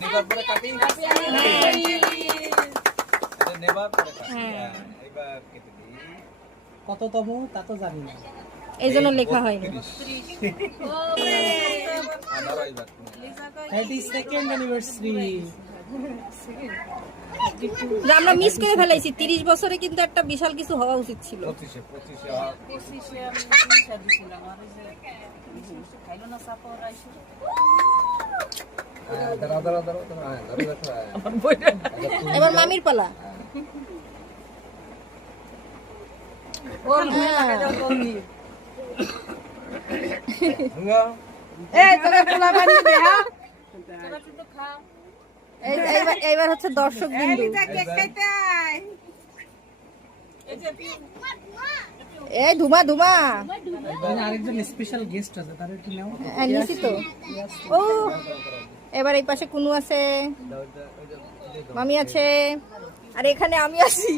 নেবার পরে কাটি নেবার পরে কাটি এবার কেটে দিই কততম তা তো জানি না, এই জন্য লেখা হয় না। 32nd anniversary. আমরা মিস করে ফেলাইছি, 30 বছরে কিন্তু একটা বিশাল কিছু হওয়া উচিত ছিল। 25-এ আমি পয়সা দিছিলাম আর এই যে খাইলো না সাপোর আইসো দাঁড়া এবার মামির পালা। ওর মেয়ে লাগা যাও তুমি এই তোরা পোলা বানি দে, হ্যাঁ তোরা কিন্তু খা এইবার হচ্ছে দর্শক বিন্দু। এই ধুমা ধুমা এখানে আরেকজন স্পেশাল গেস্ট আছে, তার একটু নাও। নিছি তো। ও এবার এই পাশে কুনু আছে, মামি আছে, আর এখানে আমি আছি।